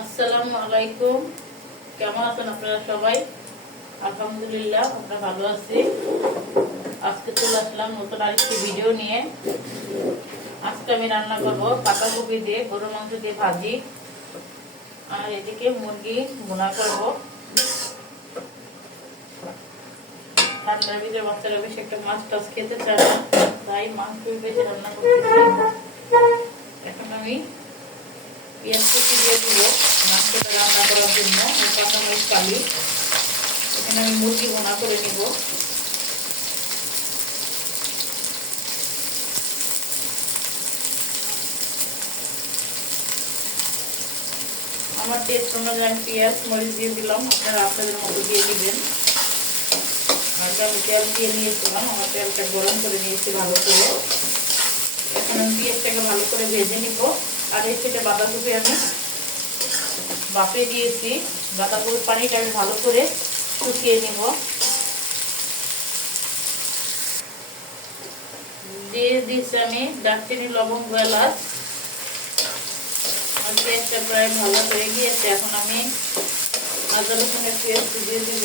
আসসালামু আলাইকুম। কেমন আছেন আপনারা সবাই? আলহামদুলিল্লাহ আমরা ভালো আছি। আজকে চলে আসলাম নতুন আরেকটি ভিডিও নিয়ে। আজকে আমি রান্না করব পাতাকপি দিয়ে গরুর মাংস দিয়ে ভাজি, আর এদিকে মুরগি ভুনা করব। ঠান্ডার ভিতরে বাচ্চারা বেশি একটা মাছ টাছ খেতে চায় না, তাই মাংস বেশি রান্না করতেছি। এখন আমি পেঁয়াজ কুচি দিয়ে দিব মাংসটা রান্না করার জন্য। কাঁচামরিচ কালি, এখানে আমি মুরগি ভুনা করে নিব। আমার টেস্ট অনুযায়ী আমি পেঁয়াজ মরিচ দিয়ে দিলাম, আপনারা আপনাদের মতো দিয়ে দিবেন। আর আমি তেল দিয়ে নিয়েছিলাম, আমার তেলটা গরম করে নিয়েছি ভালো করে। এখন আমি পেঁয়াজটাকে ভালো করে ভেজে নিব। আর এই থেকে বাঁধাকপি আমি বাফে দিয়েছি, বাঁধাকপির পানিটা আমি ভালো করে শুকিয়ে নিব। দিয়ে দিচ্ছি আমি দারচিনি, লবঙ্গ, এলাচ। আর পেঁয়াজটা প্রায় ভালো হয়ে গিয়েছে। এখন আমি আদা রসুনের পেস্ট দিয়ে দিব।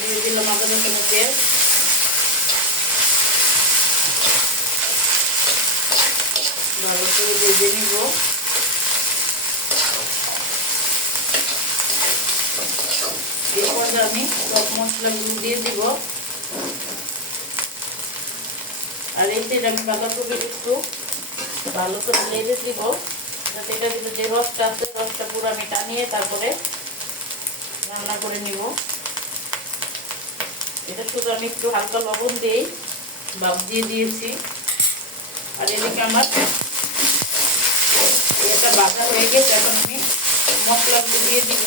দিয়ে দিলাম আদা রসুনের পেস্ট। ভালো করে ভেজে নিব। এরপর আমি সব মশলাগুলো দিয়ে দিব। আর এই যে আমি বাঁধাকপি একটু ভালো করে নেড়ে দিব, যাতে এটার ভিতরে যে রসটা আছে রসটা পুরো আমি টানিয়ে তারপরে রান্না করে নিব। এটা শুধু আমি একটু হালকা লবণ দিয়েই ভাপ দিয়ে দিয়েছি। আর এদিকে আমার এটা ভাজা হয়ে গেছে। এখন আমি মশলাগুলো দিয়ে দিব।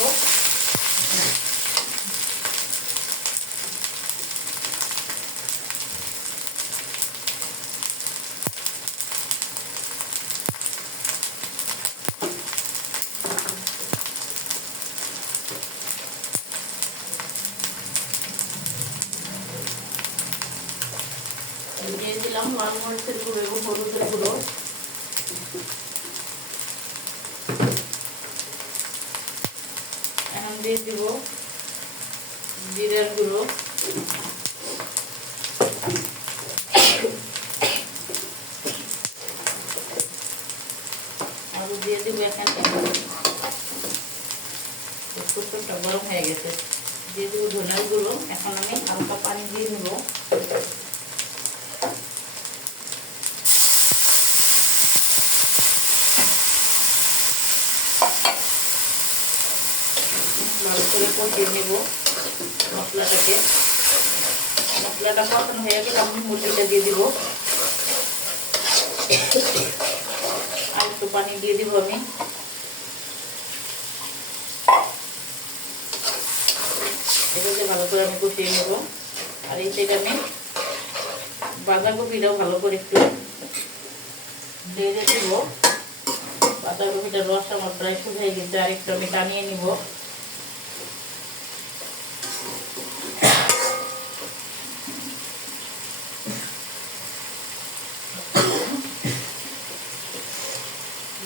দিয়ে দিলাম লাল মরিচের গুঁড়ো এবং হলুদের গুঁড়ো। এখন দিয়ে দিব জিরার গুঁড়ো। আলু দিয়ে দিব। এখানে কুসুমটা গরম হয়ে গেছে, দিয়ে দিব ধনিয়ার গুঁড়ো। এখন আমি হালকা পানি দিয়ে নেব। ভালো করে কষিয়ে নেব মশলাটাকে। মশলাটা কষানো হয়ে গেলে আমি মুরগিটা দিয়ে দিব। আর একটু পানি দিয়ে দিব আমি। এটাকে ভালো করে আমি কষিয়ে নেব। আর এই সাইডে আমি বাঁধাকপিটাও ভালো করে একটু নেড়ে দিব। বাঁধাকপিটার রস আমার প্রায় শুকিয়ে গেছে, আর একটু আমি টানিয়ে নিব।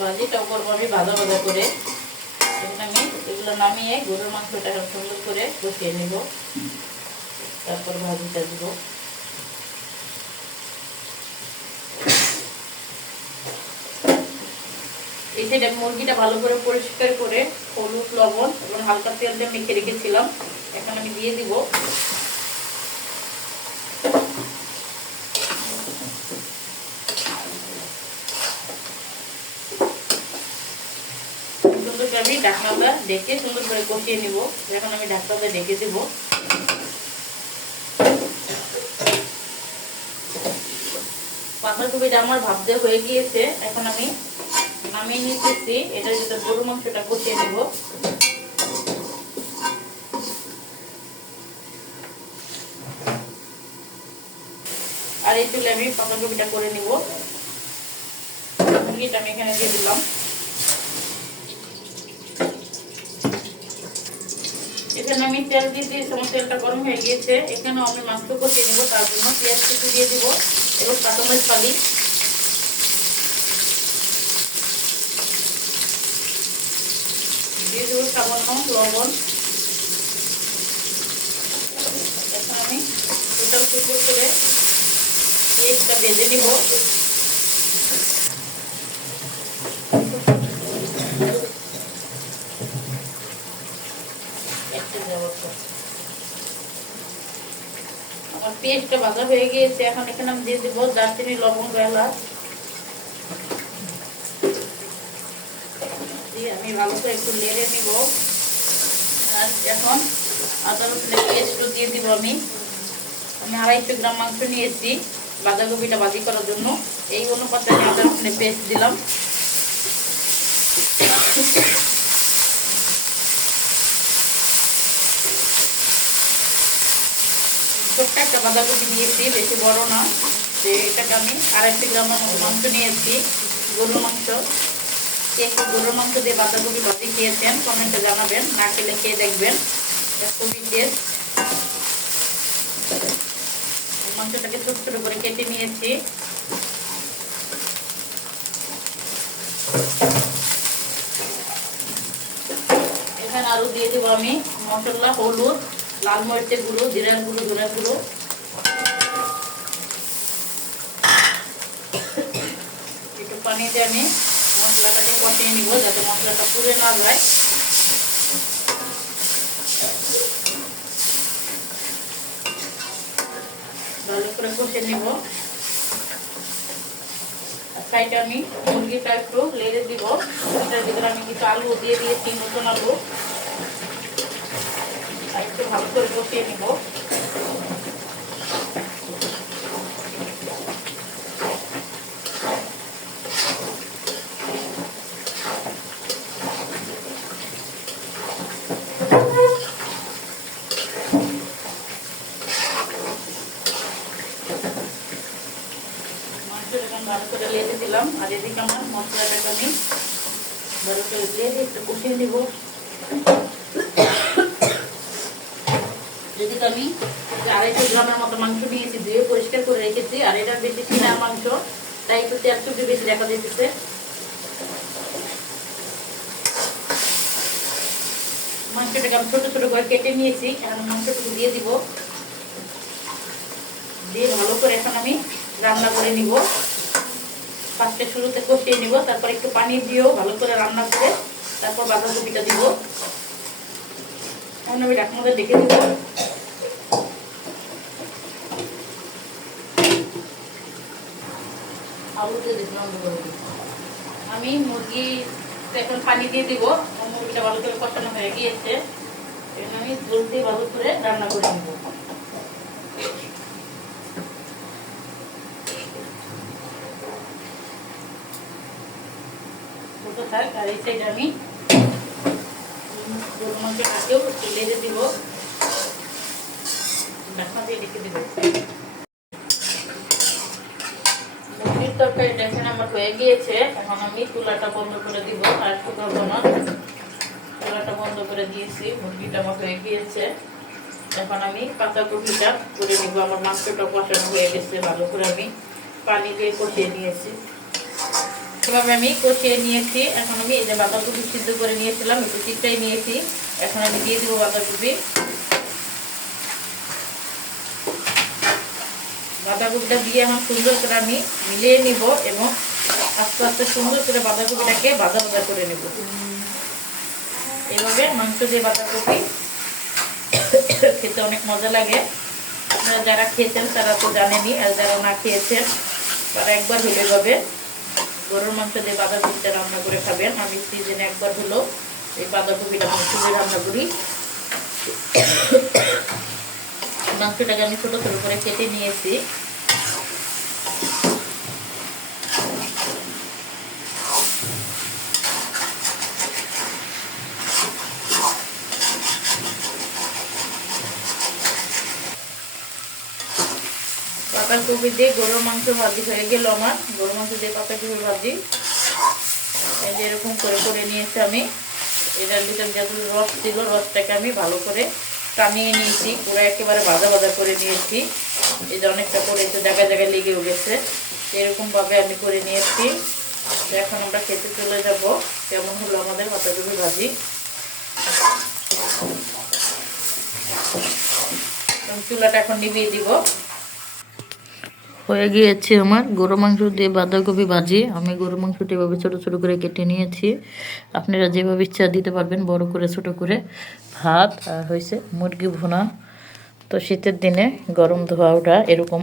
ভাজিটাও করবো আমি ভাজা ভাজা করে। আমি এগুলো নামিয়ে গরুর মাংসটা সুন্দর করে কষিয়ে নিব, তারপর ভাজিটা দিব। এই সাইডে মুরগিটা ভালো করে পরিষ্কার করে হলুদ, লবণ এবং হালকা তেল দিয়ে মেখে রেখেছিলাম। এখন আমি দিয়ে দিব। আমি ঢাকনাটা ঢেকে সুন্দর করে কষিয়ে নিব। এখন আমি ঢাকনাটা ঢেকে দিব। পাতাকপিটা আমার ভাজতে হয়ে গিয়েছে। এখন আমি নামিয়ে নিতেছি। এটার ভিতরে গরুর মাংসটা কষিয়ে নিব। আর এই চুলে আমি পাতাকপিটা করে নিব। মুরগিটা আমি এখানে দিয়ে দিলাম। এখানে আমি তেল দিয়ে দিয়েছি, আমার তেলটা গরম হয়ে গিয়েছে। এখানেও আমি মাংস কষিয়ে নেবো, তার জন্য পেঁয়াজ কুচি দিয়ে দিব এবং কাঁচামরিচ ফালি দিয়ে দেবো, সামান্য লবণ। এখন আমি টোটাল টুকরো করে পেঁয়াজটা ভেজে নিব। আমার পেঁয়াজটা ভাজা হয়ে গিয়েছে। এখন এখানে আমি দিয়ে দেবো দারচিনি, লবঙ্গ, এলাচ দিয়ে আমি ভালো করে একটু নেড়ে নিব। আর এখন আদা রসুনের পেস্টও দিয়ে দিব। আমি 250 গ্রাম মাংস নিয়েছি বাঁধাকপিটা ভাজি করার জন্য। এই অনুপাতে আমি আদা রসুনের পেস্ট দিলাম। ছোট্ট একটা বাঁধাকপি নিয়েছি, বেশি বড় না। এটাকে আমি 250 গ্রাম মাংস নিয়েছি, গরুর মাংস। কে কে গরুর মাংস দিয়ে বাঁধাকপি ভাজি খেয়েছেন কমেন্টে জানাবেন, না খেলে খেয়ে দেখবেন, খুবই টেস্ট। মাংসটাকে ছোট ছোট করে কেটে নিয়েছি। এখানে আরো দিয়ে দেবো আমি মশলা, হলুদ, লাল মরিচের গুঁড়ো, জিরার গুঁড়ো, ধনের গুঁড়ো। একটু পানি দিয়ে আমি মশলাটাকে কষিয়ে নিব, যাতে মশলাটা পুড়ে না যায়। ভালো করে কষে নিব। সাইডে আমি মুরগিটা একটু লেড়ে দিব। এটার ভিতরে আমি কিছু আলু দিয়ে দিয়েছি, নতুন আলু। আর একটু ভালো করে কষিয়ে নিব। ভালো করে লেগে দিলাম। আর এদিকে আমার মশলাটাকে আমি ভালো করে লেগে একটু কষিয়ে নিব। এদিকে আমি 250 গ্রামের মতো মাংস নিয়েছি, ধুয়ে পরিষ্কার করে রেখেছি। আর এটা বেশি কিনার মাংস, তাই একটু তেল চুপি বেশি দেখা দিতেছে। মাংসটাকে আমি ছোট ছোট করে কেটে নিয়েছি। এখন মাংসটুকু দিয়ে দিব, দিয়ে ভালো করে এখন আমি রান্না করে নিব। ফার্স্টে শুরুতে কষিয়ে নিব, তারপর একটু পানি দিয়েও ভালো করে রান্না করে তারপর বাঁধাকপিটা দিব। এখন আমি ঢাকনাটা ঢেকে দিব। আলু দিয়ে দিলাম। আমি মুরগি এখন পানি দিয়ে দিব। মুরগিটা ভালো করে কষানো হয়ে গিয়েছে। এখন আমি ঝোল দিয়ে ভালো করে রান্না করে নিব। আর এই সাইডে আমি গরু মাংসটাকেও একটু লেড়ে দিব, ঢাকনা দিয়ে রেখে দিব। মুরগির তরকারি দেখেন আমার হয়ে গিয়েছে। এখন আমি চুলাটা বন্ধ করে দিব, আর শুকাবো না। চুলাটা বন্ধ করে দিয়েছি, মুরগিটা আমার হয়ে গিয়েছে। এখন আমি পাতাকপিটা করে নিব। আমার মাংসটা কষানো হয়ে গেছে, ভালো করে আমি পানি দিয়ে কষিয়ে নিয়েছি। এভাবে আমি কষিয়ে নিয়েছি। এখন আমি এই যে বাঁধাকপি সিদ্ধ করে নিয়েছিলাম, একটু চিটটাই নিয়েছি। এখন আমি দিয়ে দিব বাঁধাকপি। বাঁধাকপিটা দিয়ে এখন সুন্দর করে আমি মিলিয়ে নিব এবং আস্তে আস্তে সুন্দর করে বাঁধাকপিটাকে ভাজা ভাজা করে নেব। এভাবে মাংস দিয়ে বাঁধাকপি খেতে অনেক মজা লাগে। আপনারা যারা খেয়েছেন তারা তো জানেনই, আর যারা না খেয়েছেন তারা একবার হলে হবে গরুর মাংস দিয়ে বাঁধাকপিটা রান্না করে খাবেন। আমি সিজনে একবার হলো এই বাঁধাকপিটা মাংস দিয়ে রান্না করি। মাংসটাকে আমি ছোট ছোট করে কেটে নিয়েছি। পাতাকপি দিয়ে গরুর মাংস ভাজি হয়ে গেল আমার। গরুর মাংস দিয়ে পাতাকপি ভাজি এই যে এরকম করে করে নিয়েছি আমি। এটার ভিতরে যত রস ছিল রসটাকে আমি ভালো করে টানিয়ে নিয়েছি, পুরো একেবারে ভাজা ভাজা করে নিয়েছি। এই যে অনেকটা করে জায়গায় জায়গায় লেগেও গেছে, এরকমভাবে আমি করে নিয়েছি। এখন আমরা খেতে চলে যাব। কেমন হলো আমাদের পাতাকপি ভাজি। চুলাটা এখন নিভিয়ে দিব। হয়ে গিয়েছে আমার গরু মাংস দিয়ে বাঁধাকপি ভাজি। আমি গরু মাংসটি এভাবে ছোটো ছোটো করে কেটে নিয়েছি, আপনারা যেভাবে ইচ্ছা দিতে পারবেন, বড় করে ছোট করে। ভাত আর হয়েছে মুরগি ভুনা। তো শীতের দিনে গরম ধোয়া ওঠা এরকম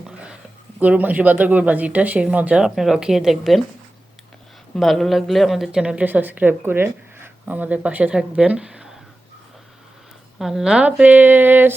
গরু মাংস বাঁধাকপি ভাজিটা সেই মজা, আপনারাও খেয়ে দেখবেন। ভালো লাগলে আমাদের চ্যানেলটি সাবস্ক্রাইব করে আমাদের পাশে থাকবেন। আল্লাহ হাফেজ।